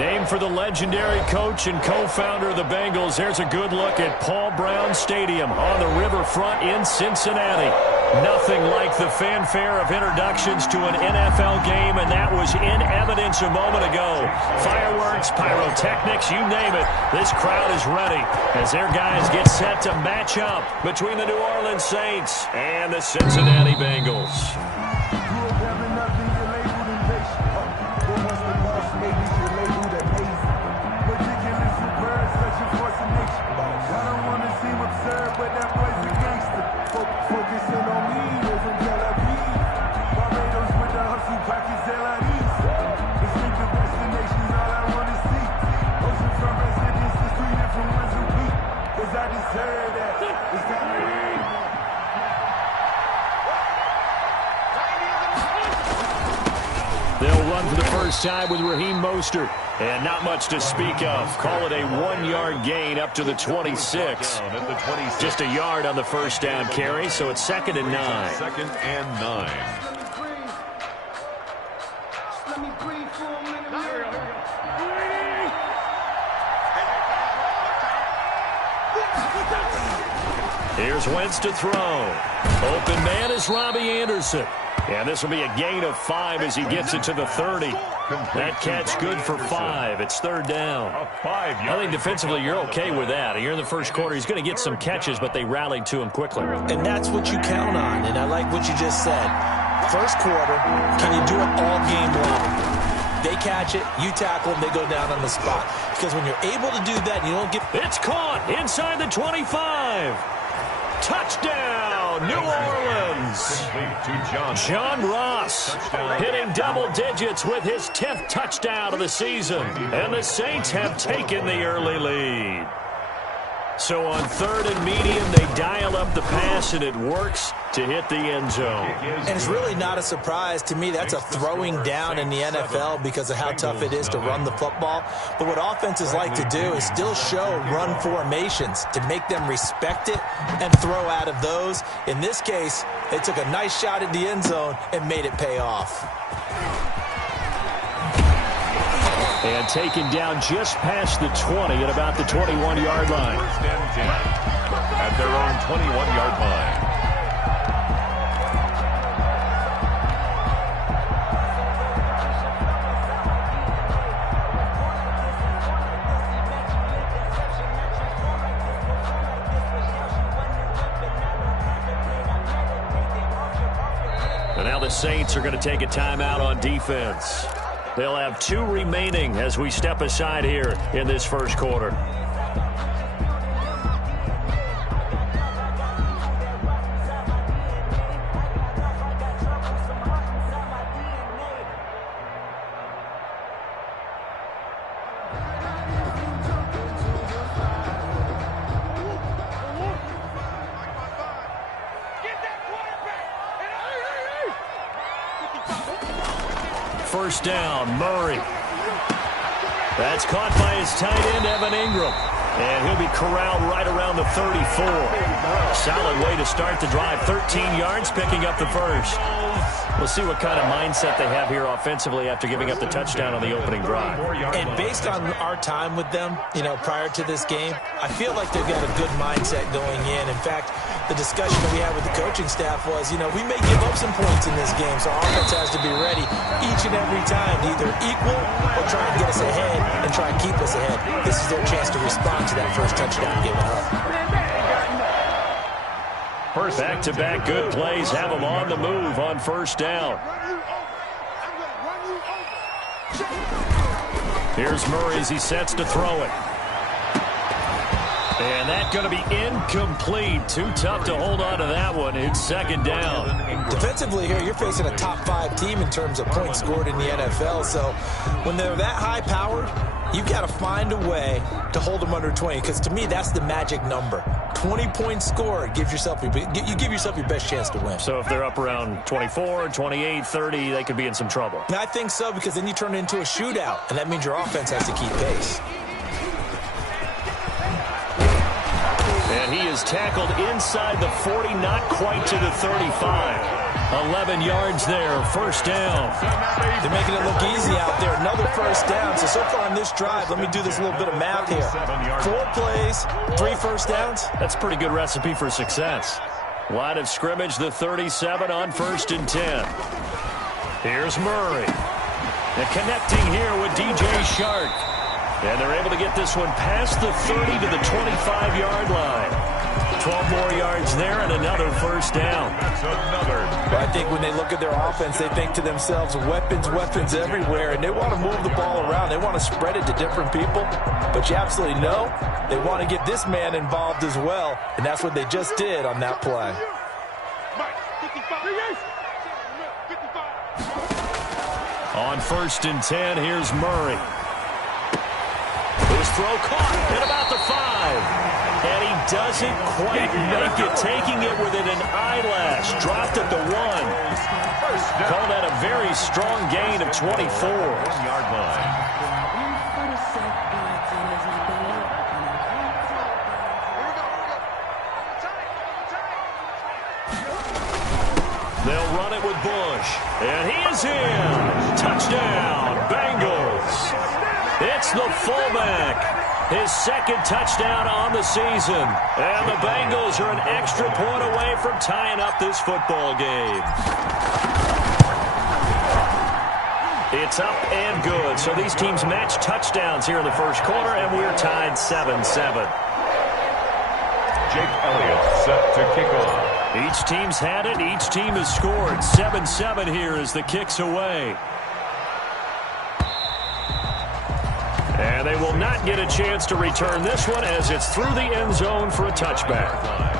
Named for the legendary coach and co-founder of the Bengals, here's a good look at Paul Brown Stadium on the riverfront in Cincinnati. Nothing like the fanfare of introductions to an NFL game, and that was in evidence a moment ago. Fireworks, pyrotechnics, you name it. This crowd is ready as their guys get set to match up between the New Orleans Saints and the Cincinnati Bengals. They'll run for the first time with Raheem Mostert. And not much to speak of. Call it a 1-yard gain up to the 26. Just a yard on the first down carry, so it's 2nd and 9. 2nd and 9. Here's Wentz to throw. Open man is Robbie Anderson. And this will be a gain of 5 as he gets it to the 30. That catch good for 5. It's 3rd down. I think defensively you're okay with that. You're in the first quarter. He's going to get some catches, but they rallied to him quickly. And that's what you count on. And I like what you just said. First quarter, can you do it all game long? They catch it, you tackle them, they go down on the spot. Because when you're able to do that, you don't get... It's caught inside the 25. Touchdown, New Orleans. John Ross hitting double digits with his 10th touchdown of the season. And the Saints have taken the early lead. So on 3rd and medium, they dial up the pass, and it works to hit the end zone. And it's really not a surprise. To me, that's a throwing down in the NFL because of how tough it is to run the football. But what offenses like to do is still show run formations to make them respect it and throw out of those. In this case, they took a nice shot at the end zone and made it pay off. And taken down just past the 20 at about the 21-yard line. 1st and 10 at their own 21-yard line. And now the Saints are going to take a timeout on defense. They'll have 2 remaining as we step aside here in this first quarter. First down, Murray. That's caught by his tight end, Evan Ingram. And he'll be corralled right around the 34. Solid way to start the drive. 13 yards, picking up the first. We'll see what kind of mindset they have here offensively after giving up the touchdown on the opening drive. And based on our time with them, prior to this game, I feel like they've got a good mindset going in. In fact, the discussion that we had with the coaching staff was, we may give up some points in this game, so our offense has to be ready each and every time to either equal or try and get us ahead and try and keep us ahead. This is their chance to respond to that first touchdown given up. Back-to-back good plays have them on the move on first down. Here's Murray as he sets to throw it. And that's going to be incomplete. Too tough to hold on to that one. It's 2nd down. Defensively here, you're facing a top 5 team in terms of points scored in the NFL. So when they're that high-powered, you've got to find a way to hold them under 20. Because to me, that's the magic number. 20 points scored, you give yourself your best chance to win. So if they're up around 24, 28, 30, they could be in some trouble. And I think so, because then you turn it into a shootout, and that means your offense has to keep pace. And he is tackled inside the 40, not quite to the 35. 11 yards there, first down. They're making it look easy out there. Another first down. So far on this drive, let me do this little bit of math here. 4 plays, 3 first downs. That's a pretty good recipe for success. Line of scrimmage, the 37 on 1st and 10. Here's Murray. And connecting here with DJ Shark. And they're able to get this one past the 30 to the 25-yard line. 12 more yards there and another first down. I think when they look at their offense, they think to themselves, weapons, weapons everywhere, and they want to move the ball around. They want to spread it to different people. But you absolutely know they want to get this man involved as well, and that's what they just did on that play. On 1st and 10, here's Murray. His throw caught at about the 5. And he doesn't quite make it, taking it within an eyelash. Dropped at the 1. Call that a very strong gain of 24. 1-yard line. They'll run it with Bush. And he is in. Touchdown, Bengals. It's the fullback. His 2nd touchdown on the season. And the Bengals are an extra point away from tying up this football game. It's up and good. So these teams match touchdowns here in the first quarter, and we're tied 7-7. Jake Elliott set to kick off. Each team's had it. Each team has scored. 7-7 here as the kick's away. And they will not get a chance to return this one as it's through the end zone for a touchback.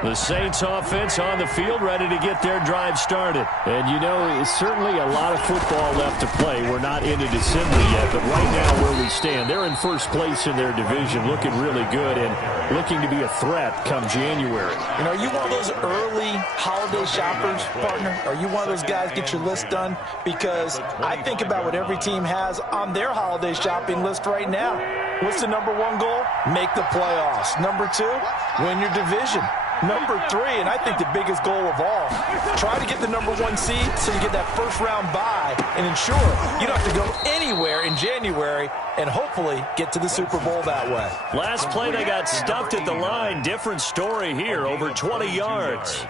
The Saints offense on the field, ready to get their drive started. And you know, it's certainly a lot of football left to play. We're not into December yet, but right now where we stand, they're in first place in their division, looking really good and looking to be a threat come January. And are you one of those early holiday shoppers, partner? Are you one of those guys get your list done? Because I think about what every team has on their holiday shopping list right now. What's the number 1 goal? Make the playoffs. Number 2, win your division. Number 3, and I think the biggest goal of all, try to get the number 1 seed so you get that first-round bye and ensure you don't have to go anywhere in January and hopefully get to the Super Bowl that way. Last play, they got stuffed at the line. Different story here, over 20 yards.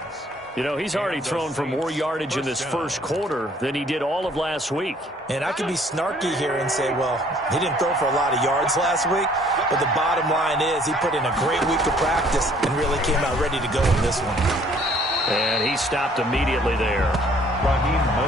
You know, he's already thrown for more yardage in this first quarter than he did all of last week. And I could be snarky here and say, well, he didn't throw for a lot of yards last week, but the bottom line is he put in a great week of practice and really came out ready to go in this one. And he stopped immediately there.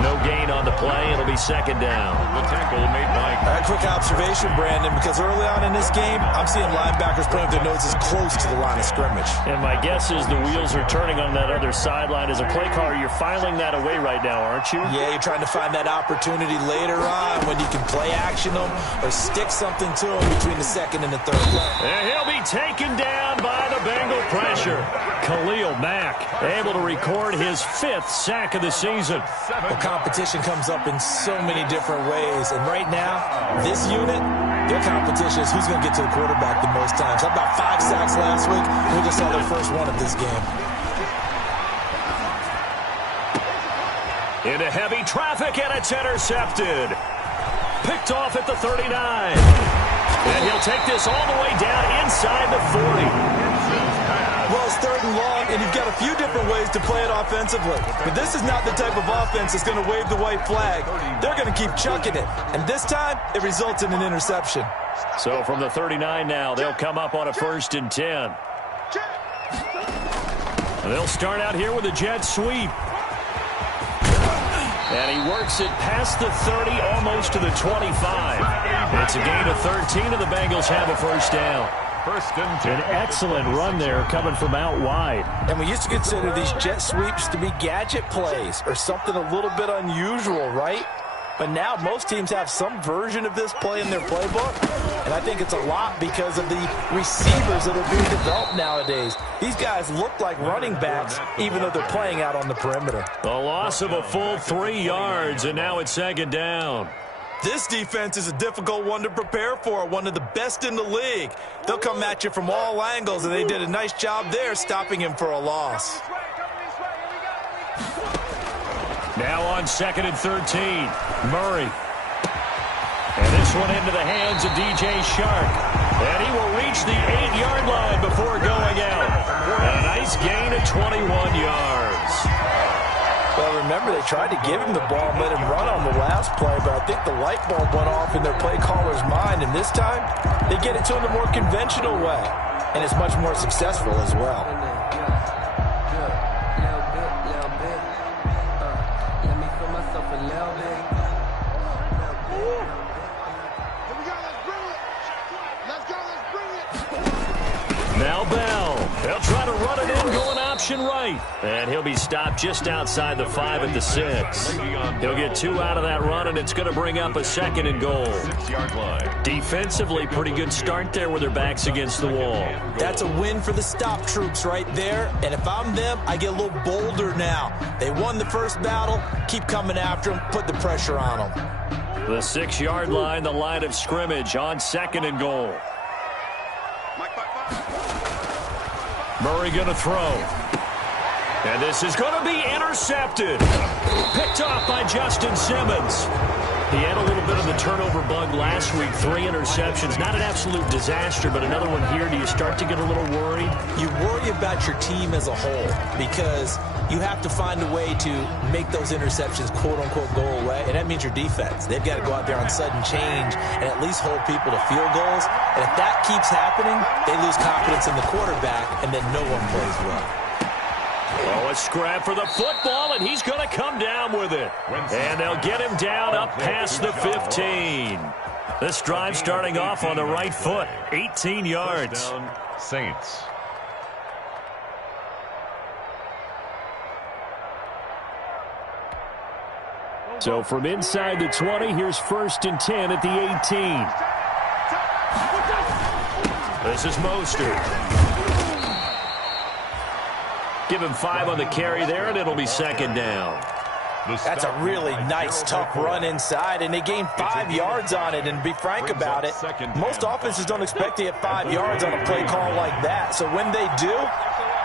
No gain on the play. It'll be 2nd down. The tackle made by... A quick observation, Brandon, because early on in this game, I'm seeing linebackers putting their noses close to the line of scrimmage. And my guess is the wheels are turning on that other sideline. As a play caller, you're filing that away right now, aren't you? Yeah, you're trying to find that opportunity later on when you can play action them or stick something to them between the 2nd and the 3rd. And he'll be taken down by the Bengal pressure. Khalil Mack able to record his 5th sack of the season. Well, competition comes up in so many different ways. And right now, this unit, their competition is who's going to get to the quarterback the most times. How about 5 sacks last week? We just saw their first one of this game. Into heavy traffic, and it's intercepted. Picked off at the 39. And he'll take this all the way down inside the 40. Well, it's 3rd and long, and you've got a few different ways to play it offensively. But this is not the type of offense that's going to wave the white flag. They're going to keep chucking it. And this time, it results in an interception. So from the 39 now, they'll come up on a 1st and 10. They'll start out here with a jet sweep. And he works it past the 30, almost to the 25. It's a gain of 13, and the Bengals have a first down. 1st and 10. An excellent run there coming from out wide. And we used to consider these jet sweeps to be gadget plays or something a little bit unusual, right? But now most teams have some version of this play in their playbook. And I think it's a lot because of the receivers that are being developed nowadays. These guys look like running backs, even though they're playing out on the perimeter. The loss of a full 3 yards, and now it's 2nd down. This defense is a difficult one to prepare for, one of the best in the league. They'll come at you from all angles, and they did a nice job there stopping him for a loss. Now on 2nd and 13, Murray. And this one into the hands of DJ Shark. And he will reach the 8-yard line before going out. A nice gain of 21 yards. Well, remember, they tried to give him the ball and let him run on the last play, but I think the light bulb went off in their play caller's mind, and this time they get it to him the more conventional way, and it's much more successful as well. Now Bell. They'll try to run it in, going option right. And he'll be stopped just outside the 5 at the 6. He'll get 2 out of that run, and it's going to bring up a 2nd and goal. 6-yard line. Defensively, pretty good start there with their backs against the wall. That's a win for the stop troops right there. And if I'm them, I get a little bolder now. They won the first battle. Keep coming after them. Put the pressure on them. The 6-yard line, the line of scrimmage on 2nd and goal. Murray going to throw. And this is going to be intercepted. Picked off by Justin Simmons. He had a little bit of the turnover bug last week. 3 interceptions. Not an absolute disaster, but another one here. Do you start to get a little worried? You worry about your team as a whole because you have to find a way to make those interceptions, quote-unquote, go away, and that means your defense. They've got to go out there on sudden change and at least hold people to field goals. And if that keeps happening, they lose confidence in the quarterback, and then no one plays well. Oh, a scrap for the football, and he's going to come down with it. And they'll get him down up past the 15. This drive starting off on the right foot, 18 yards. First down, Saints. So from inside the 20, here's 1st and 10 at the 18. This is Mostert. Give him 5 on the carry there, and it'll be 2nd down. That's a really nice, tough run inside, and they gained 5 yards on it. And to be frank about it, most offenses don't expect to get 5 yards on a play call like that. So when they do,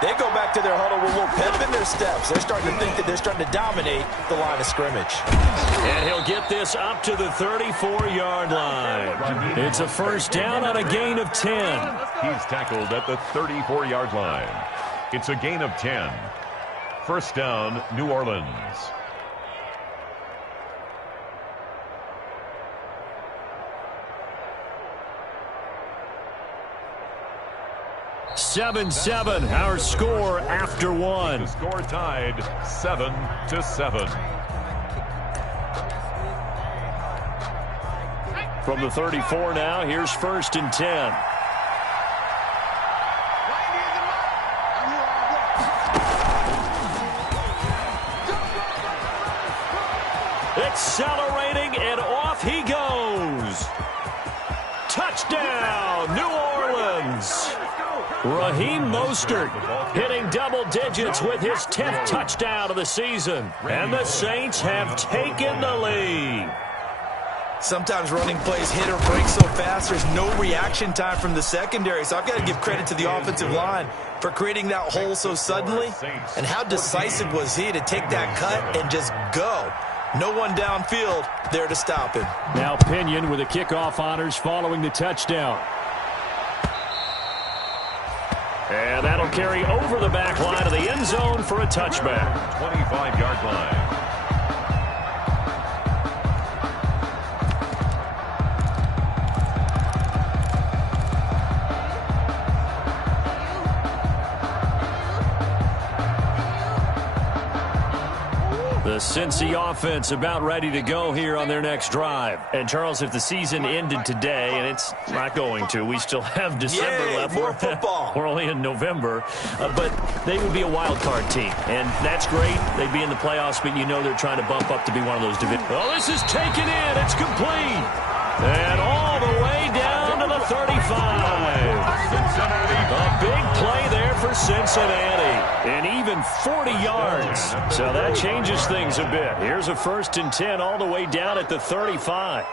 they go back to their huddle with a little pep in their steps. They're starting to think that they're starting to dominate the line of scrimmage. And he'll get this up to the 34-yard line. It's a 1st down on a gain of 10. He's tackled at the 34-yard line. It's a gain of 10. 1st down, New Orleans. Seven, our score after 1. The score tied 7-7. From the 34 now, here's 1st and 10. Accelerating, and off he goes. Touchdown, New Orleans. Raheem Mostert hitting double digits with his 10th touchdown of the season. And the Saints have taken the lead. Sometimes running plays hit or break so fast, there's no reaction time from the secondary. So I've got to give credit to the offensive line for creating that hole so suddenly. And how decisive was he to take that cut and just go. No one downfield there to stop him. Now Pinion with the kickoff honors following the touchdown. And that'll carry over the back line of the end zone for a touchback. 25-yard line. The Cincy offense about ready to go here on their next drive. And, Charles, if the season ended today, and it's not going to, we still have December left. More football. We're only in November. But they would be a wild card team. And that's great. They'd be in the playoffs, but you know they're trying to bump up to be one of those divisions. Oh, this is taken in. It's complete. And all the way down to the 35. A big play there for Cincinnati. And even 40 yards. So that changes things a bit. Here's a 1st and 10 all the way down at the 35.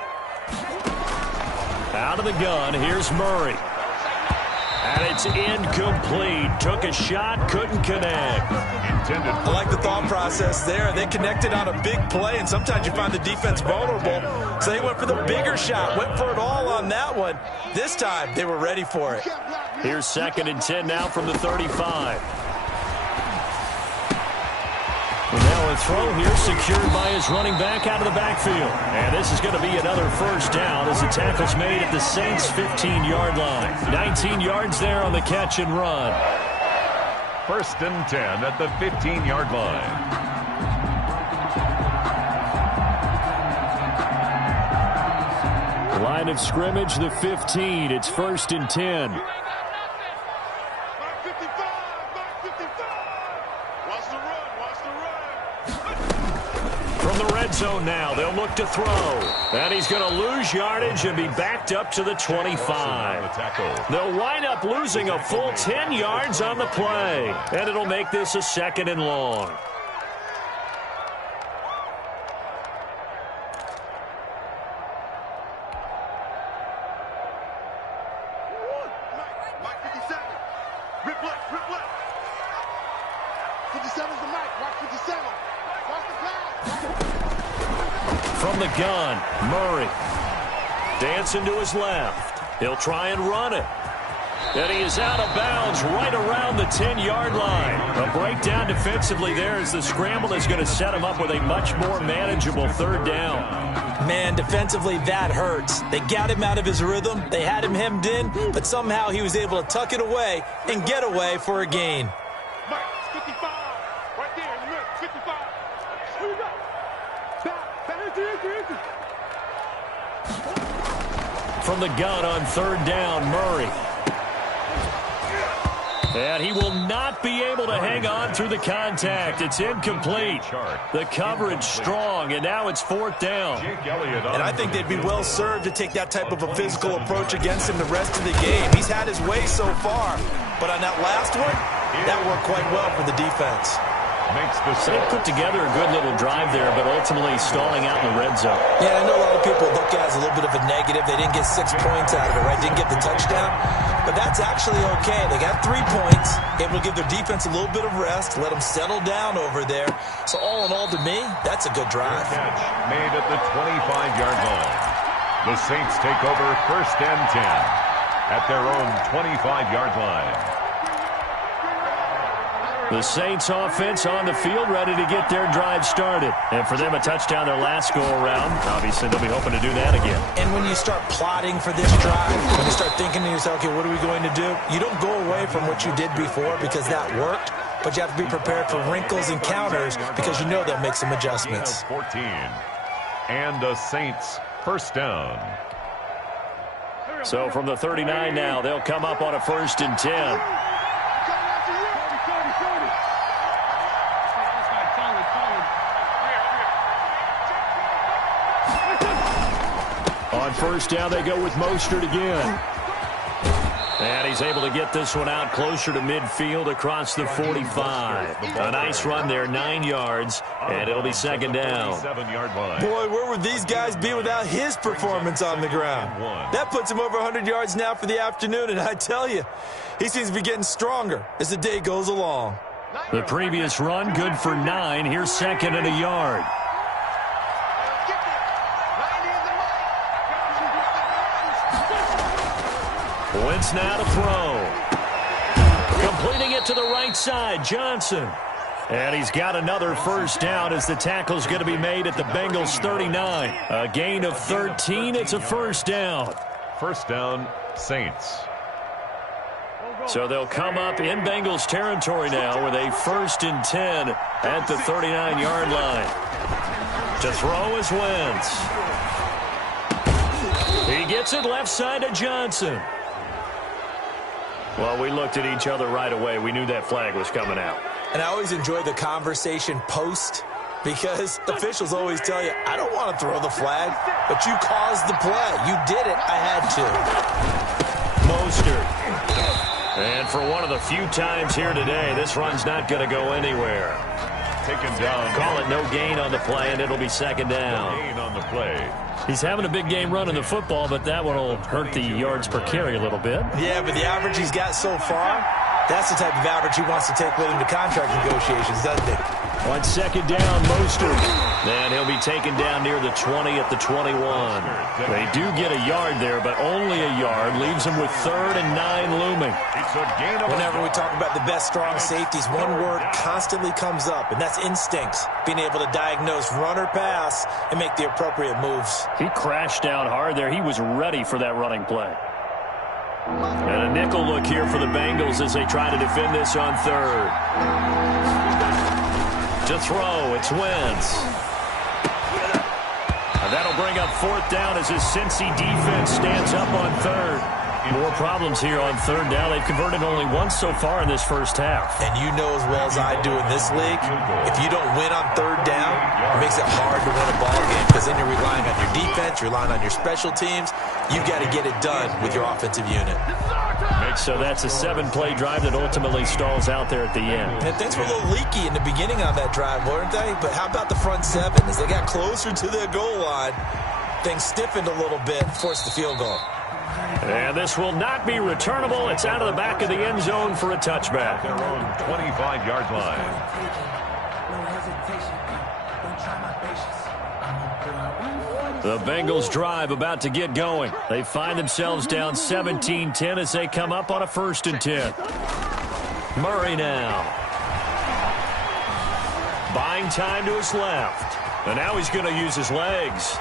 Out of the gun, here's Murray. And it's incomplete. Took a shot, couldn't connect. I like the thought process there. They connected on a big play, and sometimes you find the defense vulnerable. So they went for the bigger shot, went for it all on that one. This time, they were ready for it. Here's 2nd and 10 now from the 35. And now a throw here secured by his running back out of the backfield. And this is going to be another first down as the tackle's made at the Saints' 15-yard line. 19 yards there on the catch and run. 1st and 10 at the 15-yard line. Line of scrimmage, the 15. It's 1st and 10. From the red zone now, they'll look to throw. And he's going to lose yardage and be backed up to the 25. They'll wind up losing a full 10 yards on the play. And it'll make this a 2nd and long. From the gun, Murray. Dancing to his left. He'll try and run it. And he is out of bounds right around the 10-yard line. A breakdown defensively there as the scramble is going to set him up with a much more manageable 3rd down. Man, defensively, that hurts. They got him out of his rhythm. They had him hemmed in, but somehow he was able to tuck it away and get away for a gain. Mike, 55. Right there in the middle, 55. Here we go. From the gun on 3rd down, Murray. And he will not be able to hang on through the contact. It's incomplete. The coverage strong, and now it's 4th down. And I think they'd be well served to take that type of a physical approach against him the rest of the game. He's had his way so far, but on that last one, that worked quite well for the defense. They put together a good little drive there, but ultimately stalling out in the red zone. Yeah, I know a lot of people look at it as a little bit of a negative. They didn't get 6 points out of it, right? Didn't get the touchdown. But that's actually okay. They got 3 points, able to give their defense a little bit of rest, let them settle down over there. So all in all, to me, that's a good drive. Catch made at the 25-yard line. The Saints take over 1st and 10 at their own 25-yard line. The Saints offense on the field, ready to get their drive started. And for them, a touchdown their last go-around. Obviously, they'll be hoping to do that again. And when you start plotting for this drive, when you start thinking to yourself, okay, what are we going to do? You don't go away from what you did before because that worked, but you have to be prepared for wrinkles and counters because you know they'll make some adjustments. 14. And the Saints 1st down. So from the 39 now, they'll come up on a 1st and 10. On 1st down, they go with Mostert again. And he's able to get this one out closer to midfield across the 45. A nice run there, 9 yards, and it'll be 2nd down. Boy, where would these guys be without his performance on the ground? That puts him over 100 yards now for the afternoon, and I tell you, he seems to be getting stronger as the day goes along. The previous run, good for 9. Here's 2nd and a yard. Wentz now to throw. Completing it to the right side, Johnson. And he's got another 1st down as the tackle's going to be made at the Bengals' 39. A gain of 13. It's a 1st down. 1st down, Saints. So they'll come up in Bengals territory now with a 1st and 10 at the 39-yard line. To throw is Wentz. He gets it left side to Johnson. Well, we looked at each other right away. We knew that flag was coming out. And I always enjoy the conversation post because officials always tell you, I don't want to throw the flag, but you caused the play. You did it. I had to. Mostert. And for one of the few times here today, this run's not going to go anywhere. Taken down. Call it no gain on the play, and it'll be 2nd down. No gain on the play. He's having a big game running the football, but that one will hurt the yards per carry a little bit. Yeah, but the average he's got so far, that's the type of average he wants to take with him to contract negotiations, doesn't he? On second down, Mostert. And he'll be taken down near the 20 at the 21. They do get a yard there, but only a yard. Leaves them with 3rd and 9 looming. Whenever we talk about the best strong safeties, one word constantly comes up, and that's instincts. Being able to diagnose run or pass and make the appropriate moves. He crashed down hard there. He was ready for that running play. And a nickel look here for the Bengals as they try to defend this on 3rd. To throw, it's Wentz. And that'll bring up 4th down as his Cincy defense stands up on 3rd. More problems here on 3rd down. They've converted only once so far in this first half. And you know as well as I do in this league, if you don't win on 3rd down, it makes it hard to win a ball game because then you're relying on your defense, you're relying on your special teams. You've got to get it done with your offensive unit. So that's a 7-play drive that ultimately stalls out there at the end. And things were a little leaky in the beginning on that drive, weren't they? But how about the front 7? As they got closer to their goal line, things stiffened a little bit, forced the field goal. And this will not be returnable. It's out of the back of the end zone for a touchback. Their own 25-yard line. The Bengals drive about to get going. They find themselves down 17-10 as they come up on a 1st and 10. Murray now. Buying time to his left. And now he's going to use his legs.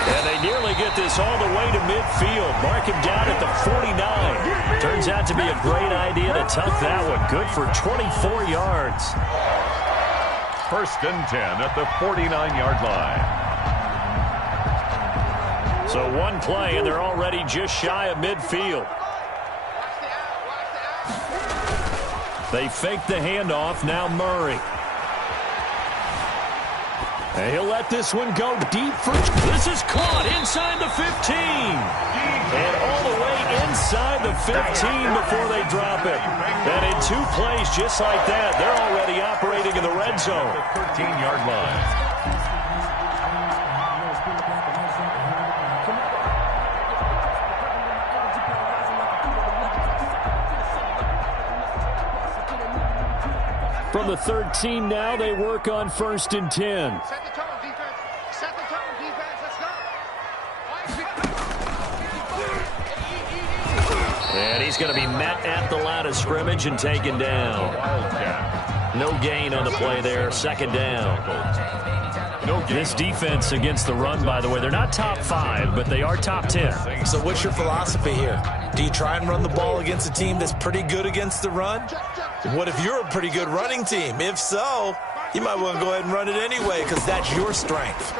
And they nearly get this all the way to midfield. Mark him down at the 49. Turns out to be a great idea to tuck that one. Good for 24 yards. 1st and 10 at the 49-yard line. So one play, and they're already just shy of midfield. They fake the handoff. Now Murray. And he'll let this one go deep for... This is caught inside the 15. And all the way inside the 15 before they drop it. And in 2 plays just like that, they're already operating in the red zone. 13-yard line. From the 13 now, they work on 1st and 10. Set the tone, defense. Set the tone, defense. Let's go. And he's going to be met at the line of scrimmage and taken down. No gain on the play there. 2nd down. This defense against the run, by the way, they're not top 5, but they are top 10. So what's your philosophy here? Do you try and run the ball against a team that's pretty good against the run? What if you're a pretty good running team? If so, you might want to go ahead and run it anyway because that's your strength.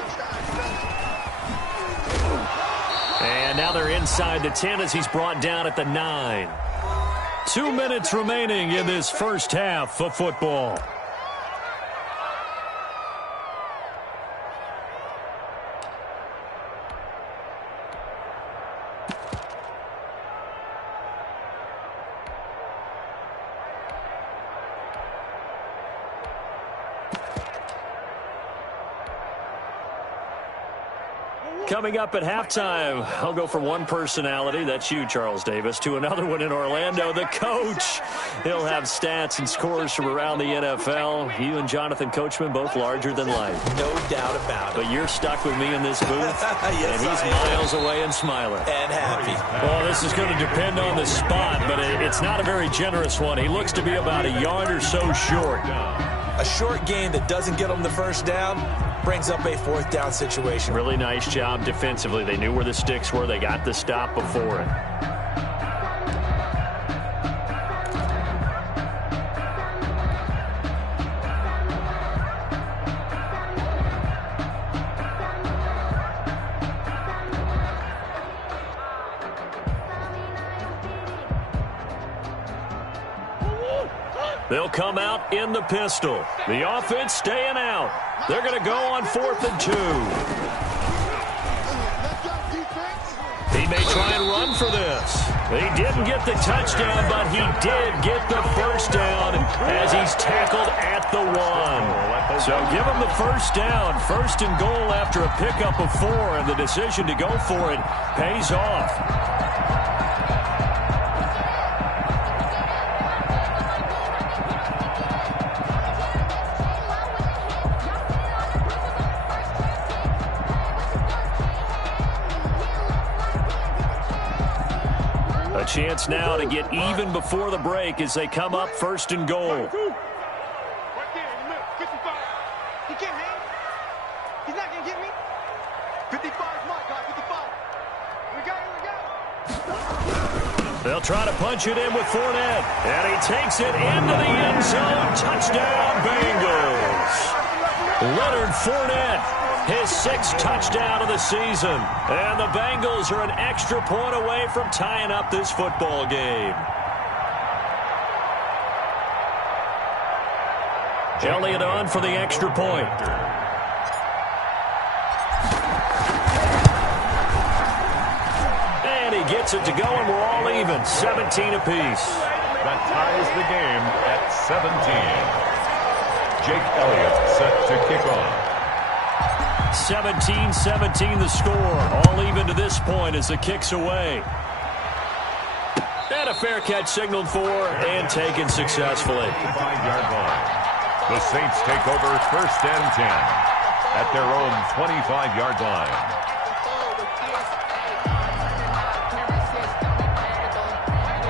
And now they're inside the 10 as he's brought down at the 9. 2 minutes remaining in this first half of football. Coming up at halftime, I'll go from one personality, that's you, Charles Davis, to another one in Orlando, the coach. He'll have stats and scores from around the NFL. You and Jonathan Coachman, both larger than life. No doubt about it. But you're stuck with me in this booth, Yes, and he's miles away and smiling. And happy. Well, this is going to depend on the spot, but it's not a very generous one. He looks to be about a yard or so short. A short gain that doesn't get him the 1st down brings up a 4th down situation. Really nice job defensively. They knew where the sticks were. They got the stop before it. They'll come out in the pistol. The offense staying out. They're going to go on 4th and 2. He may try and run for this. He didn't get the touchdown, but he did get the first down as he's tackled at the 1. So give him the first down. First and goal after a pickup of 4, and the decision to go for it pays off. A chance now to get even before the break as they come up first and goal. Right there in the middle, 55. He can't hang. He's not going to get me. 55 is my guy, 55. We got it. They'll try to punch it in with Fournette, and he takes it into the end zone. Touchdown, Bengals. Leonard Fournette, his 6th touchdown of the season. And the Bengals are an extra point away from tying up this football game. Elliott on for the extra point. And he gets it to go, and we're all even. 17 apiece. That ties the game at 17. Jake Elliott set to kick off. 17-17 the score. All even to this point as the kick's away. And a fair catch signaled for and taken successfully. 5-yard line. The Saints take over first and 10 at their own 25-yard line.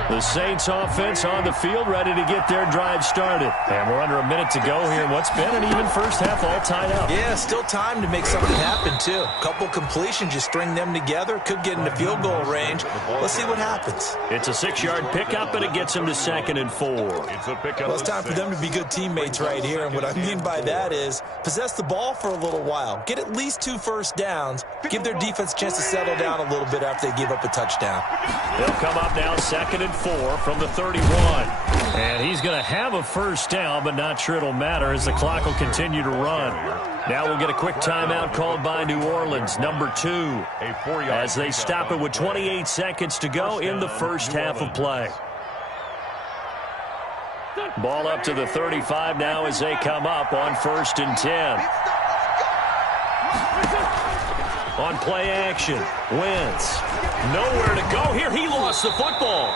The Saints offense on the field, ready to get their drive started. And we're under a minute to go here in what's been an even first half, all tied up. Yeah, still time to make something happen, too. Couple completions, you string them together, could get into field goal range. Let's see what happens. It's a 6-yard pickup, and it gets them to 2nd and 4. It's a pickup. Well, it's time for them to be good teammates right here, and what I mean by that is possess the ball for a little while. Get at least 2 first downs. Give their defense a chance to settle down a little bit after they give up a touchdown. They'll come up now 2nd and 4 from the 31. And he's going to have a first down, but not sure it'll matter as the clock will continue to run. Now we'll get a quick timeout called by New Orleans, number 2, as they stop it with 28 seconds to go in the first half of play. Ball up to the 35 now as they come up on 1st and 10. On play action, Wentz. Nowhere to go here. He lost the football.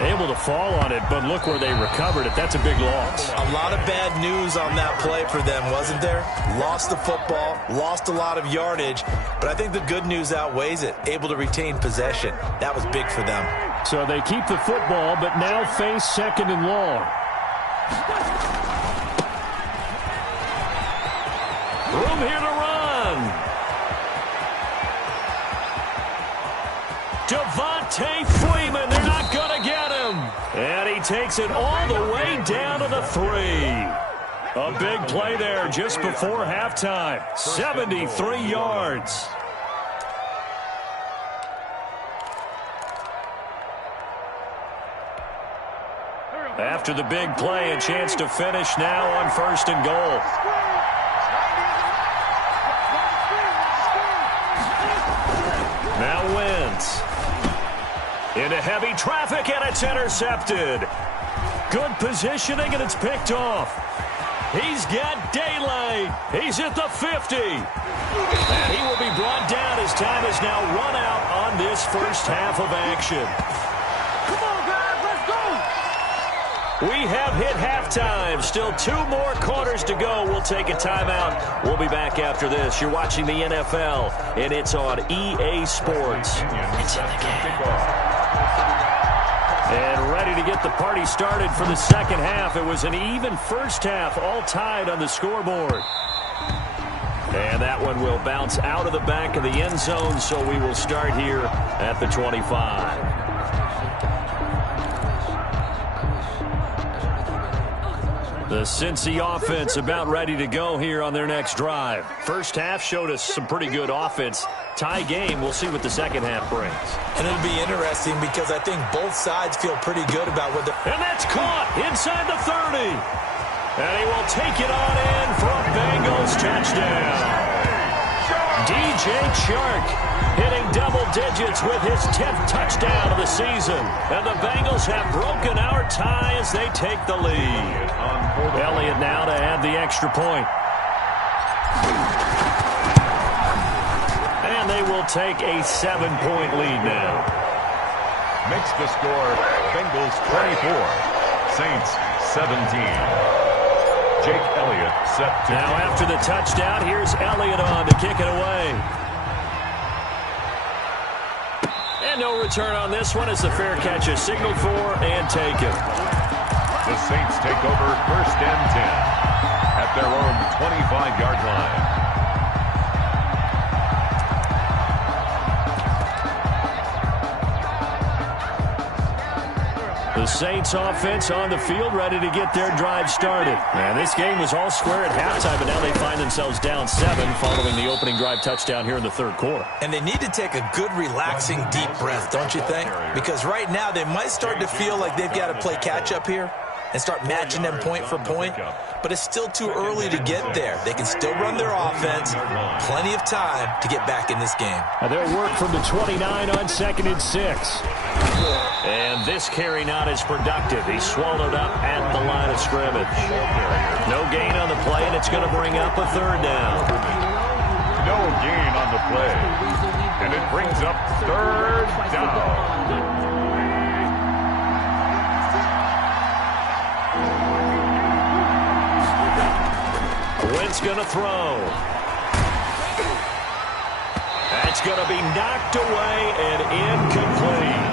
Able to fall on it, but look where they recovered it. That's a big loss. A lot of bad news on that play for them, wasn't there? Lost the football, lost a lot of yardage, but I think the good news outweighs it. Able to retain possession. That was big for them. So they keep the football, but now face 2nd and long. Room here to run. Devontae Freeman, they're not going to get him. And he takes it all the way down to the 3. A big play there just before halftime. 73 yards. After the big play, a chance to finish now on 1st and goal. Now Wentz. Into heavy traffic, and it's intercepted. Good positioning, and it's picked off. He's got daylight. He's at the 50. And he will be brought down as time has now run out on this first half of action. Come on, guys, let's go. We have hit halftime. Still 2 more quarters to go. We'll take a timeout. We'll be back after this. You're watching the NFL, and it's on EA Sports. It's in the game. And ready to get the party started for the second half. It was an even first half, all tied on the scoreboard. And that one will bounce out of the back of the end zone, so we will start here at the 25. The Cincy offense about ready to go here on their next drive. First half showed us some pretty good offense. Tie game, we'll see what the second half brings. And it'll be interesting because I think both sides feel pretty good about what they're... And that's caught inside the 30. And he will take it on in for a Bengals touchdown. DJ Chark hitting double digits with his 10th touchdown of the season. And the Bengals have broken our tie as they take the lead. Elliott now to add the extra point. And they will take a 7-point lead now. Makes the score Bengals 24, Saints 17. Jake Elliott set to now after the touchdown, here's Elliott on to kick it away. And no return on this one as the fair catch is signaled for and taken. The Saints take over 1st and 10 at their own 25-yard line. The Saints offense on the field, ready to get their drive started. And this game was all square at halftime, but now they find themselves down 7 following the opening drive touchdown here in the 3rd quarter. And they need to take a good, relaxing, deep breath, don't you think? Because right now they might start to feel like they've got to play catch-up here and start matching them point for point. But it's still too early to get there. They can still run their offense. Plenty of time to get back in this game. Now they'll work from the 29 on 2nd and 6. And this carry not as productive. He's swallowed up at the line of scrimmage. No gain on the play, and it's going to bring up a 3rd down. No gain on the play. And it brings up 3rd down. Wentz going to throw. That's going to be knocked away and incomplete.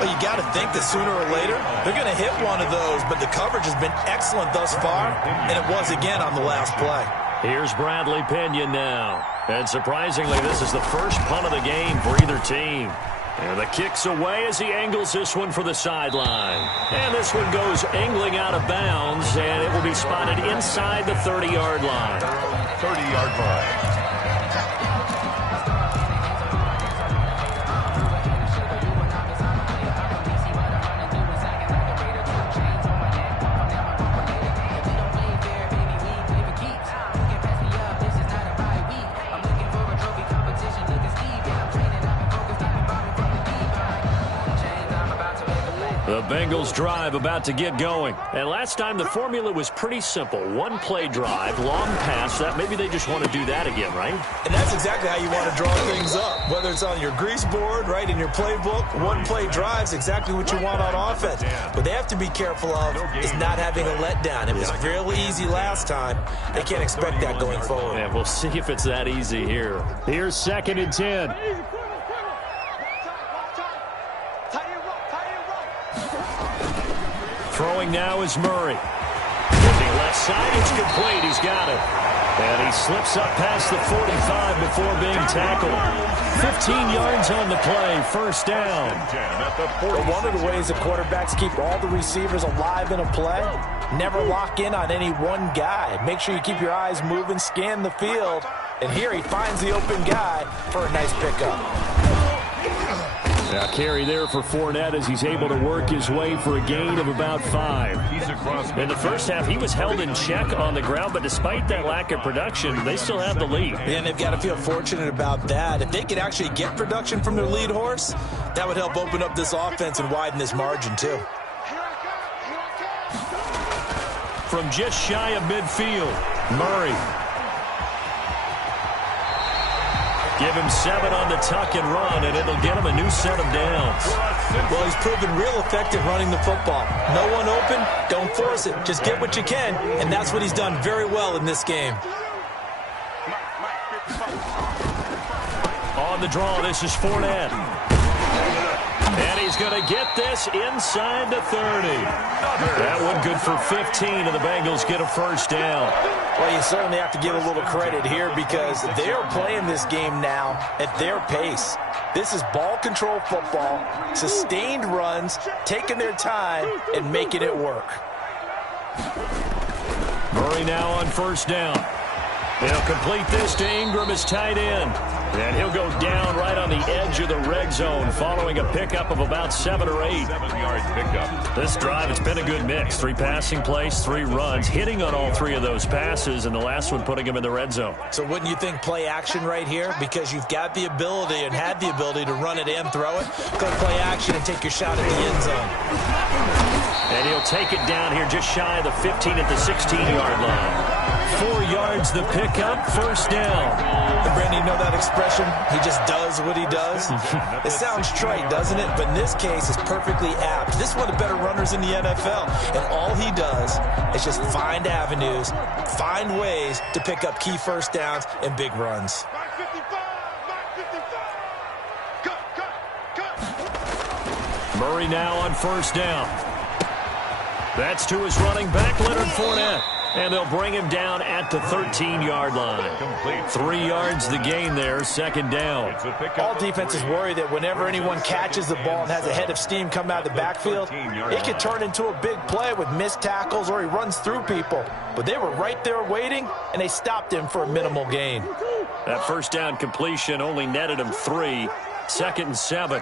Well, you got to think that sooner or later they're going to hit one of those, but the coverage has been excellent thus far, and it was again on the last play. Here's Bradley Pinion now. And surprisingly, this is the first punt of the game for either team. And the kick's away as he angles this one for the sideline. And this one goes angling out of bounds, and it will be spotted inside the 30-yard line. 30-yard line. The Bengals drive about to get going. And last time the formula was pretty simple. One play drive, long pass. That maybe they just want to do that again, right? And that's exactly how you want to draw things up. Whether it's on your grease board, right, in your playbook, one play drive's exactly what you want on offense. What they have to be careful of is not having a letdown. It was real easy last time. They can't expect that going forward. And we'll see if it's that easy here. Here's 2nd and 10. Throwing now is Murray. Looking left side, it's complete. He's got it. And he slips up past the 45 before being tackled. 15 yards on the play, 1st down. But one of the ways the quarterbacks keep all the receivers alive in a play, never lock in on any one guy. Make sure you keep your eyes moving, scan the field. And here he finds the open guy for a nice pickup. Now carry there for Fournette as he's able to work his way for a gain of about 5. In the first half, he was held in check on the ground, but despite that lack of production, they still have the lead. And they've got to feel fortunate about that. If they could actually get production from their lead horse, that would help open up this offense and widen this margin too. From just shy of midfield, Murray. Give him 7 on the tuck and run, and it'll get him a new set of downs. Well, he's proven real effective running the football. No one open, don't force it. Just get what you can, and that's what he's done very well in this game. On the draw, this is Fournette. And he's going to get this inside the 30. That one good for 15, and the Bengals get a 1st down. Well, you certainly have to give a little credit here because they are playing this game now at their pace. This is ball control football, sustained runs, taking their time, and making it work. Murray now on 1st down. He'll complete this to Ingram as tight end. And he'll go down right on the edge of the red zone following a pickup of about 7 or 8. 7-yard pickup. This drive, it's been a good mix. 3 passing plays, 3 runs, hitting on all 3 of those passes, and the last one putting him in the red zone. So wouldn't you think play action right here? Because you've got the ability and had the ability to run it and throw it. Go play action and take your shot at the end zone. And he'll take it down here just shy of the 15 at the 16-yard line. 4 yards the pickup, first down. And Brandon, you know that expression? He just does what he does. It sounds trite, doesn't it? But in this case, it's perfectly apt. This is one of the better runners in the NFL. And all he does is just find avenues, find ways to pick up key first downs and big runs. Mark 55! Mark 55! Cut! Murray now on first down. That's to his running back, Leonard Fournette. And they'll bring him down at the 13-yard line. Complete. 3 yards the gain there, second down. All defenses worry that whenever anyone catches the ball and has a head of steam come out of the backfield, it can turn into a big play with missed tackles or he runs through people. But they were right there waiting, and they stopped him for a minimal gain. That first down completion only netted him 3. 2nd and 7.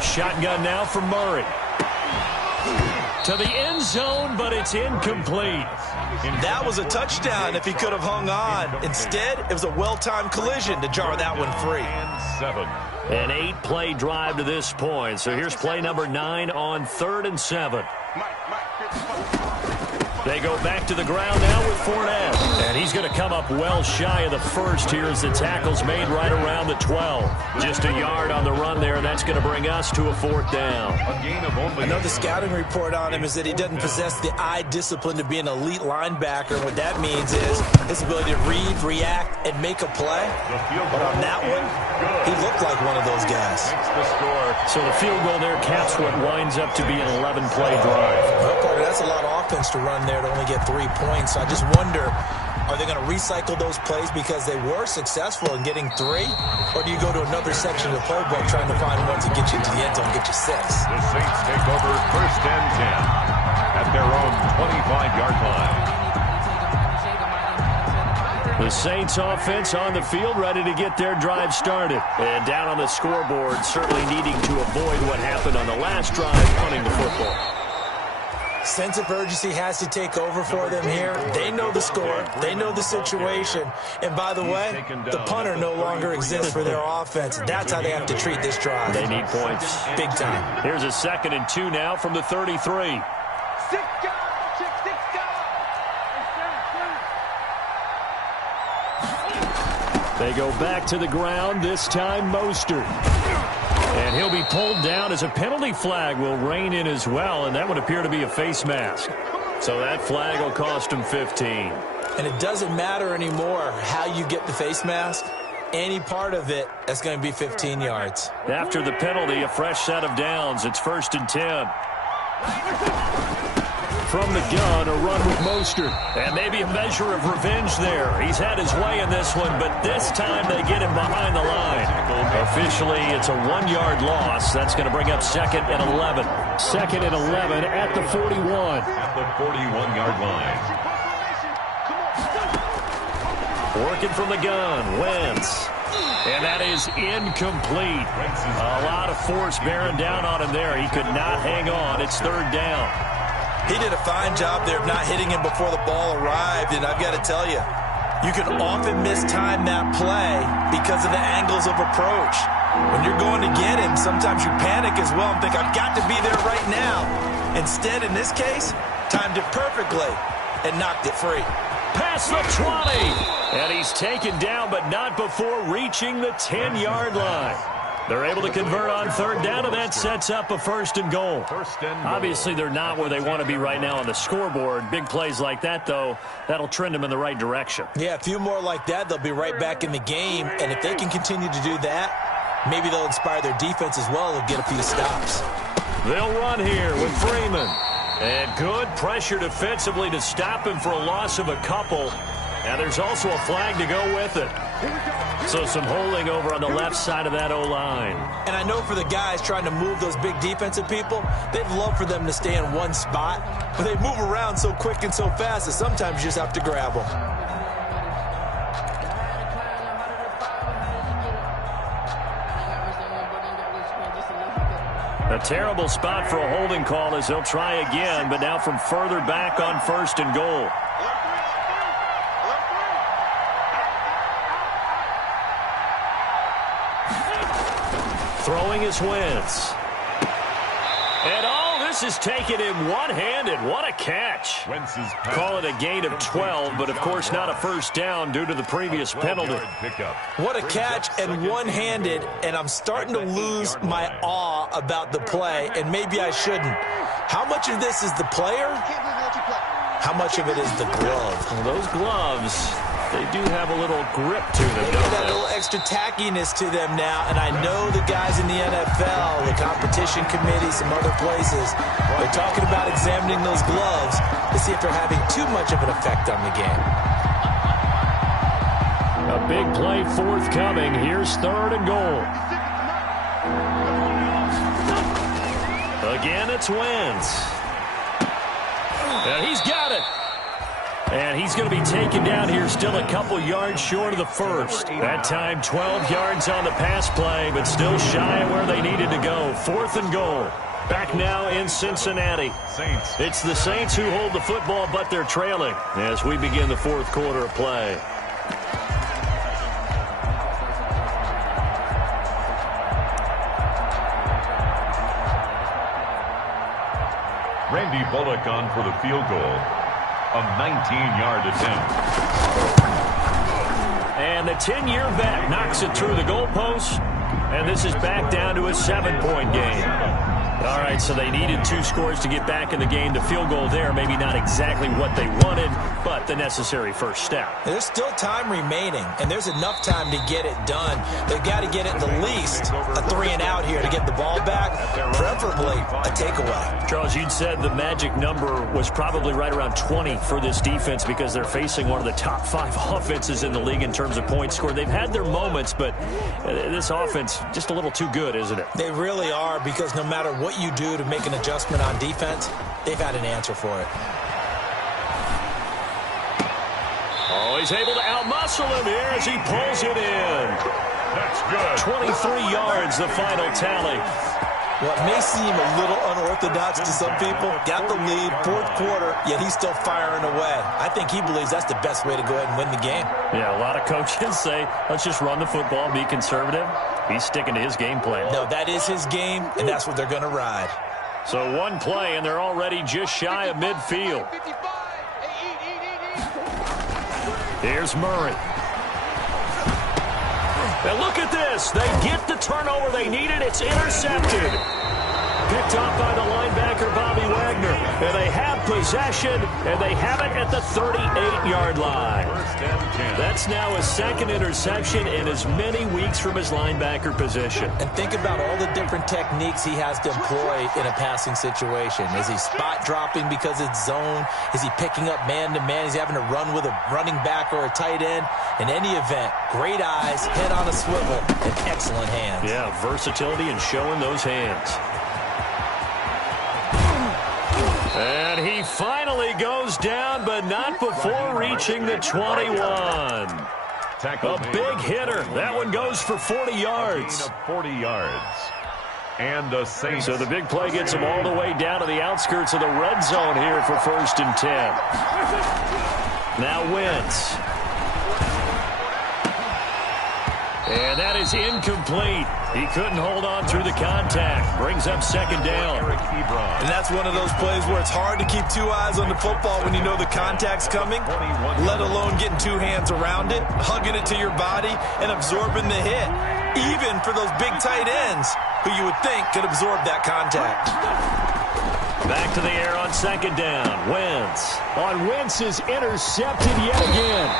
Shotgun now from Murray. To the end zone, but it's incomplete. That was a touchdown if he could have hung on. Instead, it was a well-timed collision to jar that one free. And 7. An 8-play drive to this point. So here's play number 9 on 3rd and 7. They go back to the ground now with Fournette. And he's going to come up well shy of the first here as the tackle's made right around the 12. Just a yard on the run there. That's going to bring us to a 4th down. A gain of only. I know the scouting report on him is that he doesn't possess the eye discipline to be an elite linebacker. What that means is his ability to read, react, and make a play. But on that one, he looked like one of those guys. Makes the score. So the field goal there caps what winds up to be an 11-play drive. Well, Carter, that's a lot of offense to run there to only get 3 points. So I just wonder, are they going to recycle those plays because they were successful in getting 3? Or do you go to another section of the playbook trying to find ones that get you to the end zone and get you 6? The Saints take over 1st and 10 at their own 25-yard line. The Saints offense on the field ready to get their drive started. And down on the scoreboard, certainly needing to avoid what happened on the last drive, punting the football. Sense of urgency has to take over for them here. They know the score. They know the situation. And by the way, the punter no longer exists for their offense. That's how they have to treat this drive. They need points. Big time. Here's a 2nd and 2 now from the 33. 6 guys, 6 guys. They go back to the ground, this time Mostert. And he'll be pulled down as a penalty flag will rein in as well, and that would appear to be a face mask. So that flag will cost him 15. And it doesn't matter anymore how you get the face mask. Any part of it, that's going to be 15 yards. After the penalty, a fresh set of downs. It's 1st and 10. From the gun, a run with Mostert. And maybe a measure of revenge there. He's had his way in this one, but this time they get him behind the line. Officially, it's a 1-yard loss. That's going to bring up 2nd and 11. 2nd and 11 at the 41. At the 41-yard line. Working from the gun, Wentz. And that is incomplete. A lot of force bearing down on him there. He could not hang on. It's 3rd down. He did a fine job there of not hitting him before the ball arrived, and I've got to tell you, you can often mistime that play because of the angles of approach. When you're going to get him, sometimes you panic as well and think, I've got to be there right now. Instead, in this case, timed it perfectly and knocked it free. Past the 20. And he's taken down, but not before reaching the 10-yard line. They're able to convert on 3rd down, and that sets up a 1st and goal. Obviously, they're not where they want to be right now on the scoreboard. Big plays like that, though, that'll trend them in the right direction. Yeah, a few more like that, they'll be right back in the game. And if they can continue to do that, maybe they'll inspire their defense as well. They'll get a few stops. They'll run here with Freeman. And good pressure defensively to stop him for a loss of a couple. And there's also a flag to go with it. So some holding over on the left side of that O-line. And I know for the guys trying to move those big defensive people, they'd love for them to stay in one spot. But they move around so quick and so fast that sometimes you just have to grab them. A terrible spot for a holding call as they'll try again, but now from further back on 1st and goal. Throwing his Wentz. And this is taken in one-handed. What a catch. Call it a gain of 12, but of course not a first down due to the previous penalty. What a catch and one-handed, and I'm starting to lose my awe about the play, and maybe I shouldn't. How much of this is the player? How much of it is the glove? Well, those gloves, they do have a little grip to them. They got a little extra tackiness to them now, and I know the guys in the NFL, the competition committee, some other places, they're talking about examining those gloves to see if they're having too much of an effect on the game. A big play forthcoming. Here's 3rd and goal. Again, it's Wentz. And he's got it. And he's going to be taken down here, still a couple yards short of the first. That time 12 yards on the pass play, but still shy of where they needed to go. 4th and goal. Back now in Cincinnati. It's the Saints who hold the football, but they're trailing as we begin the 4th quarter of play. Randy Bullock on for the field goal. A 19-yard attempt. And the 10-year vet knocks it through the goalpost. And this is back down to a 7-point game. All right, so they needed 2 scores to get back in the game. The field goal there, maybe not exactly what they wanted, but the necessary first step. There's still time remaining, and there's enough time to get it done. They've got to get it the least a 3-and-out here to get the ball back, preferably a takeaway. Charles, you'd said the magic number was probably right around 20 for this defense because they're facing one of the top 5 offenses in the league in terms of points scored. They've had their moments, but this offense just a little too good, isn't it? They really are, because no matter what you do to make an adjustment on defense, they've had an answer for it. Oh, he's able to outmuscle him here as he pulls it in. That's good. 23 yards, the final tally. What may seem a little unorthodox to some people, got the lead, 4th quarter, yet he's still firing away. I think he believes that's the best way to go ahead and win the game. Yeah, a lot of coaches say, let's just run the football, be conservative. He's sticking to his game plan. No, that is his game, and that's what they're going to ride. So one play, and they're already just shy of midfield. Here's Murray. And look at this. They get the turnover they needed. It's intercepted. Picked off by the linebacker, Bobby Wagner. And they have possession, and they have it at the 38-yard line. That's now his 2nd interception in as many weeks from his linebacker position. And think about all the different techniques he has to employ in a passing situation. Is he spot dropping because it's zone? Is he picking up man-to-man? Is he having to run with a running back or a tight end? In any event, great eyes, head on a swivel, and excellent hands. Yeah, versatility and showing those hands. And he finally goes down, but not before reaching the 21. A big hitter. That one goes for 40 yards. 40 yards. And the Saints. So the big play gets them all the way down to the outskirts of the red zone here for 1st and 10. Now Wentz. And that is incomplete. He couldn't hold on through the contact. Brings up 2nd down. And that's one of those plays where it's hard to keep 2 eyes on the football when you know the contact's coming, let alone getting 2 hands around it, hugging it to your body, and absorbing the hit, even for those big tight ends who you would think could absorb that contact. Back to the air on 2nd down. Wentz. Wentz is intercepted yet again.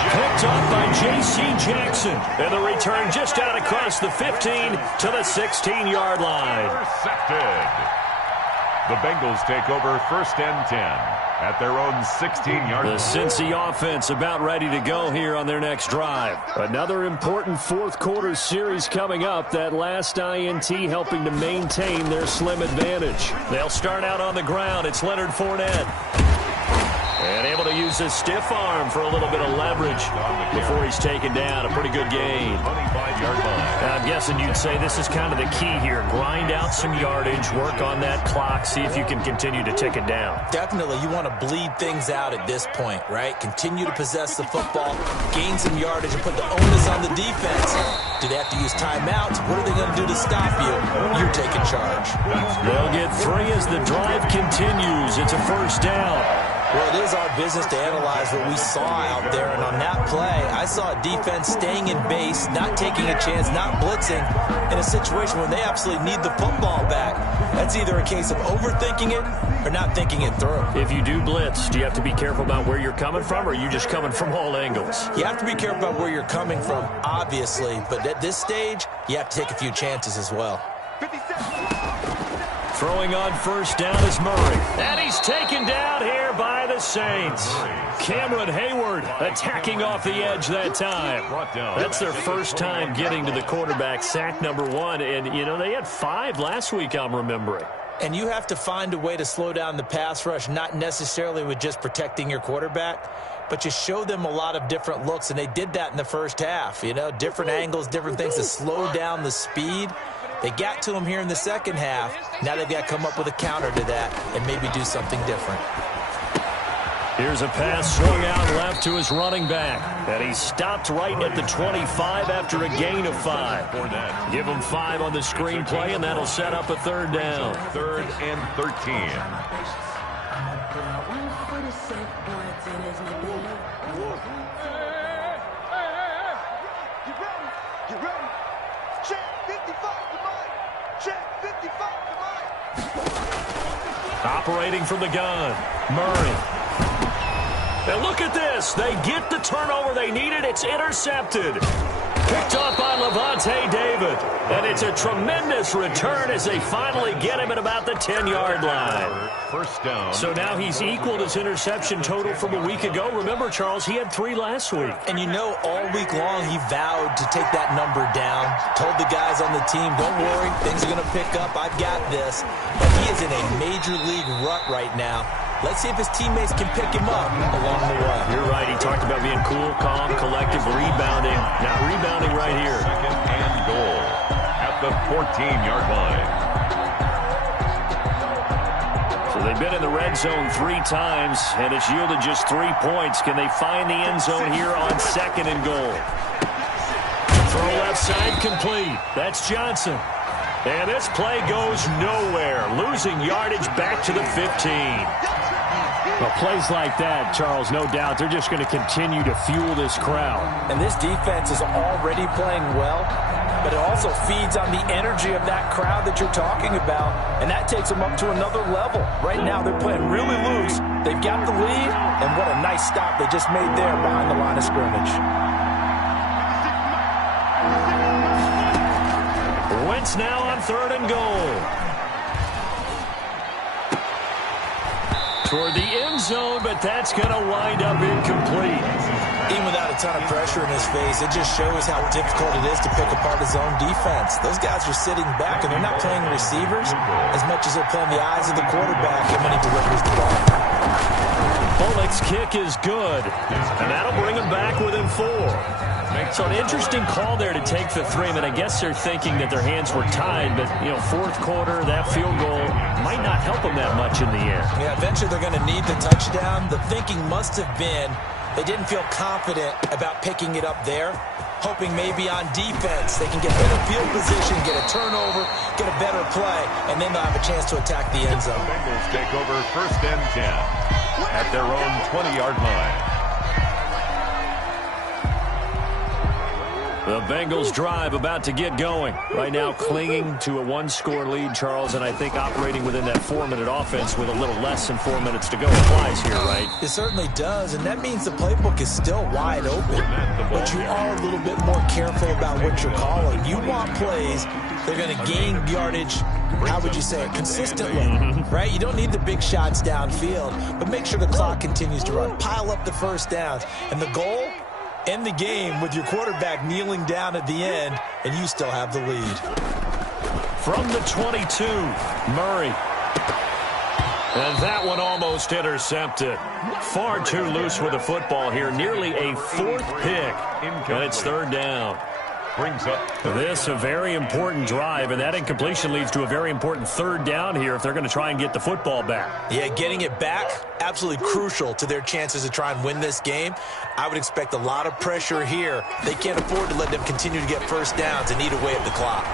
Picked off by J.C. Jackson. And the return just out across the 15 to the 16-yard line. Intercepted. The Bengals take over 1st and 10. at their own 16-yard line. The Cincy offense about ready to go here on their next drive. Another important fourth quarter series coming up. That last INT helping to maintain their slim advantage. They'll start out on the ground. It's Leonard Fournette. And able to use his stiff arm for a little bit of leverage before he's taken down. A pretty good gain. 25-yard line. I'm guessing you'd say this is kind of the key here. Grind out some yardage, work on that clock, see if you can continue to tick it down. Definitely, you want to bleed things out at this point, right? Continue to possess the football, gain some yardage, and put the onus on the defense. Do they have to use timeouts? What are they going to do to stop you? You're taking charge. They'll get 3 as the drive continues. It's a first down. Well, it is our business to analyze what we saw out there, and on that play, I saw a defense staying in base, not taking a chance, not blitzing, in a situation where they absolutely need the football back. That's either a case of overthinking it or not thinking it through. If you do blitz, do you have to be careful about where you're coming from, or are you just coming from all angles? You have to be careful about where you're coming from, obviously, but at this stage, you have to take a few chances as well. 57. Throwing on first down is Murray. And he's taken down here by the Saints. Cameron Hayward attacking off the edge that time. That's their first time getting to the quarterback, sack number 1. And, you know, they had 5 last week, I'm remembering. And you have to find a way to slow down the pass rush, not necessarily with just protecting your quarterback, but you show them a lot of different looks, and they did that in the first half. You know, different angles, different things to slow down the speed. They got to him here in the second half. Now they've got to come up with a counter to that and maybe do something different. Here's a pass swung out left to his running back. And he stopped right at the 25 after a gain of 5. Give him 5 on the screenplay, and that'll set up a third down. 3rd and 13. Get ready. Check 55 to mine. Check 55 to mine. Operating from the gun, Murray. And look at this. They get the turnover they needed. It's intercepted. Picked up by Levante David. And it's a tremendous return as they finally get him at about the 10-yard line. First down. So now he's equaled his interception total from a week ago. Remember, Charles, he had 3 last week. And you know, all week long he vowed to take that number down. Told the guys on the team, don't worry, things are going to pick up. I've got this. But he is in a major league rut right now. Let's see if his teammates can pick him up along the way. You're right. He talked about being cool, calm, collective, rebounding. Not rebounding right here. 2nd and goal at the 14-yard line. So they've been in the red zone 3 times, and it's yielded just 3 points. Can they find the end zone here on 2nd and goal? Throw left side complete. That's Johnson. And this play goes nowhere. Losing yardage back to the 15. Well, plays like that, Charles, no doubt, they're just going to continue to fuel this crowd. And this defense is already playing well, but it also feeds on the energy of that crowd that you're talking about, and that takes them up to another level. Right now, they're playing really loose. They've got the lead, and what a nice stop they just made there behind the line of scrimmage. Wentz now on 3rd and goal. Toward the end zone, but that's going to wind up incomplete. Even without a ton of pressure in his face, it just shows how difficult it is to pick apart his own defense. Those guys are sitting back, and they're not playing receivers as much as they're playing the eyes of the quarterback and when he delivers the ball. Bullock's kick is good, and that'll bring him back within 4. So an interesting call there to take the 3. I mean, I guess they're thinking that their hands were tied, but, you know, 4th quarter, that field goal might not help them that much in the end. Yeah, eventually they're going to need the touchdown. The thinking must have been they didn't feel confident about picking it up there, hoping maybe on defense they can get better field position, get a turnover, get a better play, and then they'll have a chance to attack the end zone. The Bengals take over 1st and 10 at their own 20-yard line. The Bengals drive about to get going. Right now clinging to a one-score lead, Charles, and I think operating within that 4-minute offense with a little less than 4 minutes to go applies here, right? It certainly does, and that means the playbook is still wide open. But you are a little bit more careful about what you're calling. You want plays that are going to gain yardage, how would you say it, consistently, right? You don't need the big shots downfield, but make sure the clock continues to run. Pile up the first downs. And the goal? End the game with your quarterback kneeling down at the end, and you still have the lead. From the 22, Murray. And that one almost intercepted. Far too loose with the football here. Nearly a fourth pick. And it's third down. Brings up this a very important drive, and that incompletion leads to a very important third down here if they're going to try and get the football back. Yeah, getting it back, absolutely crucial to their chances to try and win this game. I would expect a lot of pressure here. They can't afford to let them continue to get first downs and eat away at the clock.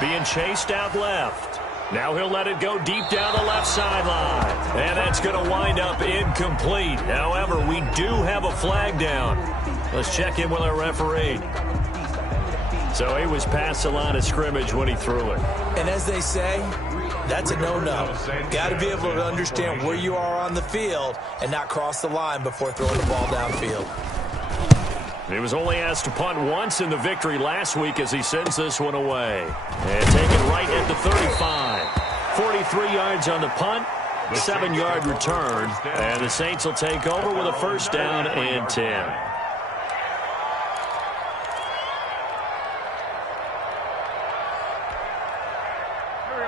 Being chased out left. Now he'll let it go deep down the left sideline. And that's going to wind up incomplete. However, we do have a flag down. Let's check in with our referee. So he was past the line of scrimmage when he threw it. And as they say, that's a no-no. Got to be able to understand where you are on the field and not cross the line before throwing the ball downfield. He was only asked to punt once in the victory last week as he sends this one away. And taken right at the 35. 43 yards on the punt, 7-yard return. And the Saints will take over with a first down and 10.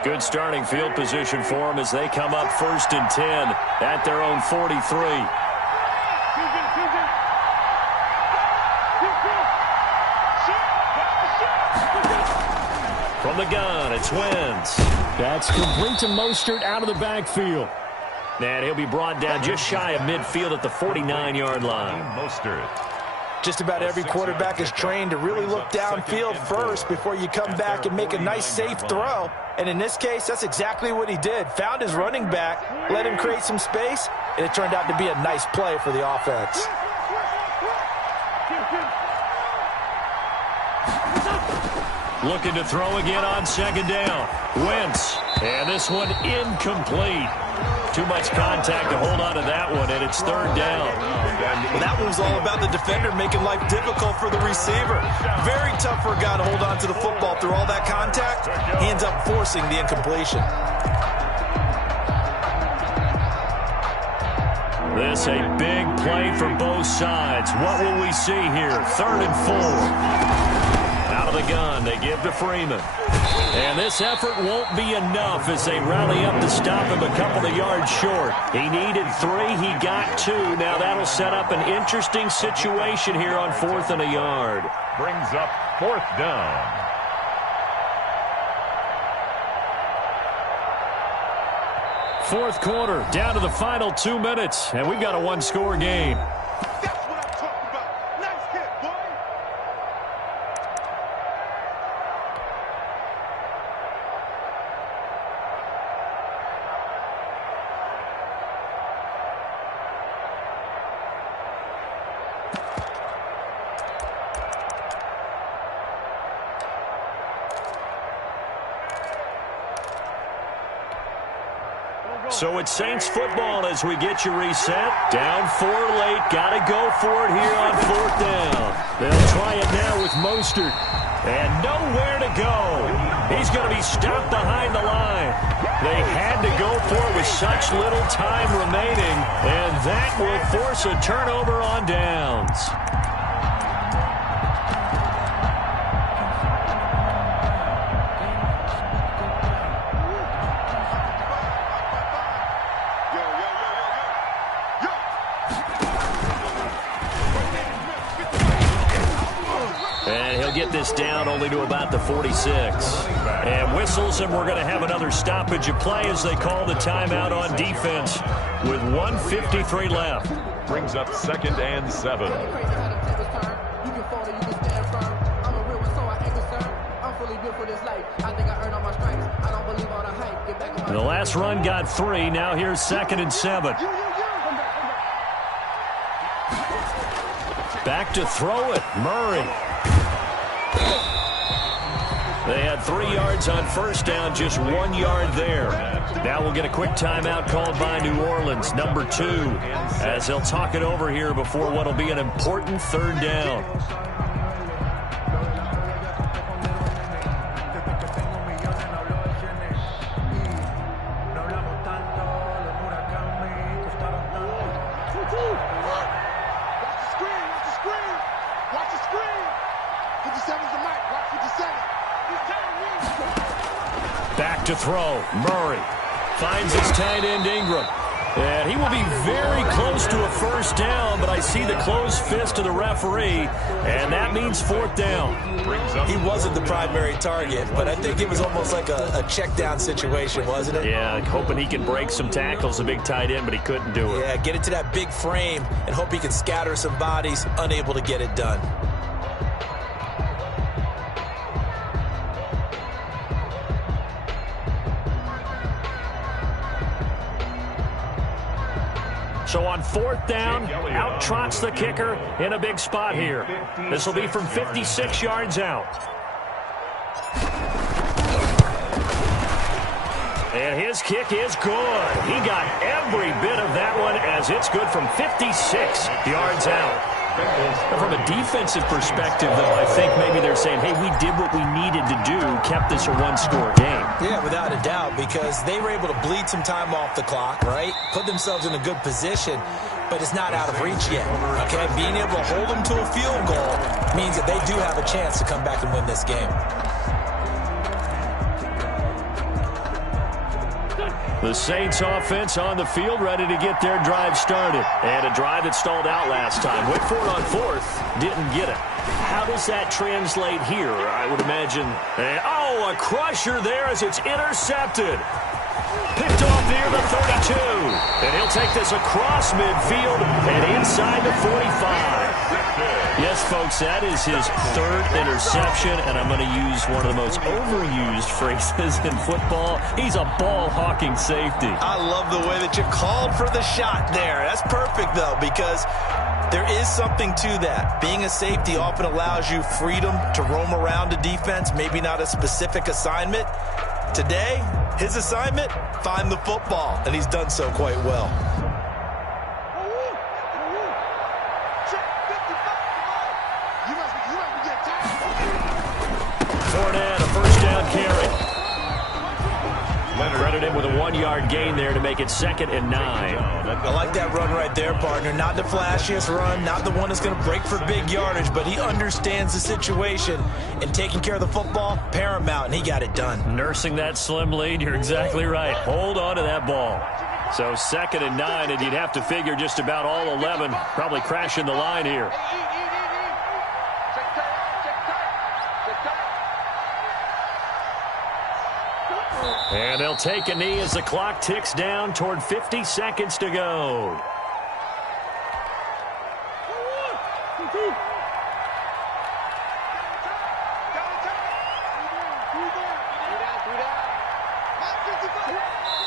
Good starting field position for them as they come up first and 10 at their own 43. From the gun, it's Wentz. That's complete to Mostert out of the backfield. And he'll be brought down just shy of midfield at the 49-yard line. Mostert. Just about every quarterback is trained to really look downfield first before you come back and make a nice, safe throw. And in this case, that's exactly what he did. Found his running back, let him create some space, and it turned out to be a nice play for the offense. Looking to throw again on second down. Wentz. And this one incomplete. Too much contact to hold on to that one, and it's third down. Well, that one was all about the defender making life difficult for the receiver. Very tough for a guy to hold on to the football through all that contact. He ends up forcing the incompletion. This a big play for both sides. What will we see here? Third and 4. Out of the gun, they give to Freeman. And this effort won't be enough as they rally up to stop him a couple of yards short. He needed 3, he got 2. Now that'll set up an interesting situation here on 4th and a yard. Brings up 4th down. Fourth quarter, down to the final 2 minutes, and we've got a one-score game. That's what I'm talking about. Nice hit, boy. So it's Saints football as we get you reset. Down 4 late. Got to go for it here on 4th down. They'll try it now with Mostert. And nowhere to go. He's going to be stopped behind the line. They had to go for it with such little time remaining. And that will force a turnover on downs. Get this down only to about the 46. And whistles, and we're going to have another stoppage of play as they call the timeout on defense with 1:53 left. Brings up 2nd and 7. And the last run got 3. Now here's 2nd and 7. Back to throw it, Murray. They had 3 yards on first down, just 1 yard there. Now we'll get a quick timeout called by New Orleans, number 2, as they'll talk it over here before what will be an important third down. Back to throw. Murray finds his tight end Ingram. And he will be very close to a first down, but I see the closed fist of the referee, and that means 4th down. He wasn't the primary target, but I think it was almost like a check down situation, wasn't it? Yeah, hoping he can break some tackles, a big tight end, but he couldn't do it. Yeah, get it to that big frame and hope he can scatter some bodies, unable to get it done. So on 4th down, out trots the kicker in a big spot here. This will be from 56 yards out. And his kick is good. He got every bit of that one as it's good from 56 yards out. From a defensive perspective, though, I think maybe they're saying, hey, we did what we needed to do, kept this a one-score game. Yeah, without a doubt, because they were able to bleed some time off the clock, right? Put themselves in a good position, but it's not out of reach yet, okay? Being able to hold them to a field goal means that they do have a chance to come back and win this game. The Saints offense on the field, ready to get their drive started. And a drive that stalled out last time. Went for it on 4th, didn't get it. How does that translate here? I would imagine, a crusher there as it's intercepted. Picked off near the 32. And he'll take this across midfield and inside the 45. Yes, folks, that is his 3rd interception, and I'm going to use one of the most overused phrases in football. He's a ball-hawking safety. I love the way that you called for the shot there. That's perfect, though, because there is something to that. Being a safety often allows you freedom to roam around a defense, maybe not a specific assignment. Today, his assignment, find the football, and he's done so quite well. Fournette, a first down carry. Credited with a 1-yard gain there to make it 2nd and 9. I like that run right there, partner. Not the flashiest run, not the one that's going to break for big yardage, but he understands the situation, and taking care of the football, paramount, and he got it done. Nursing that slim lead, you're exactly right. Hold on to that ball. So 2nd and 9, and you'd have to figure just about all 11 probably crashing the line here. And they'll take a knee as the clock ticks down toward 50 seconds to go.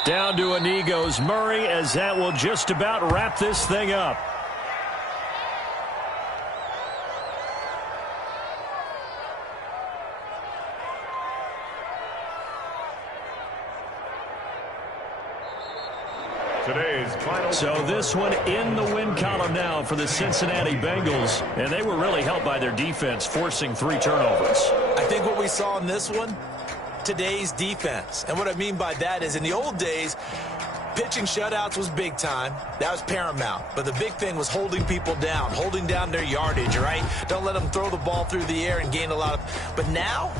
Down to a knee goes Murray, as that will just about wrap this thing up. So this one in the win column now for the Cincinnati Bengals, and they were really helped by their defense, forcing 3 turnovers. I think what we saw in this one, today's defense. And what I mean by that is in the old days, pitching shutouts was big time. That was paramount. But the big thing was holding people down, holding down their yardage, right? Don't let them throw the ball through the air and gain a lot of... But now,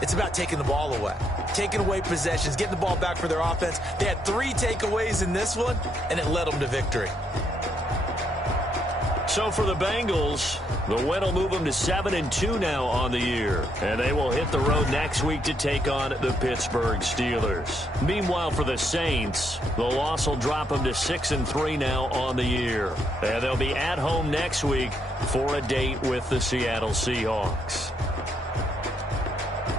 it's about taking the ball away. Taking away possessions, getting the ball back for their offense. They had 3 takeaways in this one, and it led them to victory. So for the Bengals, the win will move them to 7-2 now on the year. And they will hit the road next week to take on the Pittsburgh Steelers. Meanwhile, for the Saints, the loss will drop them to 6-3 now on the year. And they'll be at home next week for a date with the Seattle Seahawks.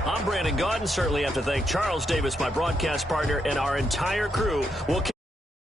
I'm Brandon Gaudin. Certainly have to thank Charles Davis, my broadcast partner, and our entire crew. We'll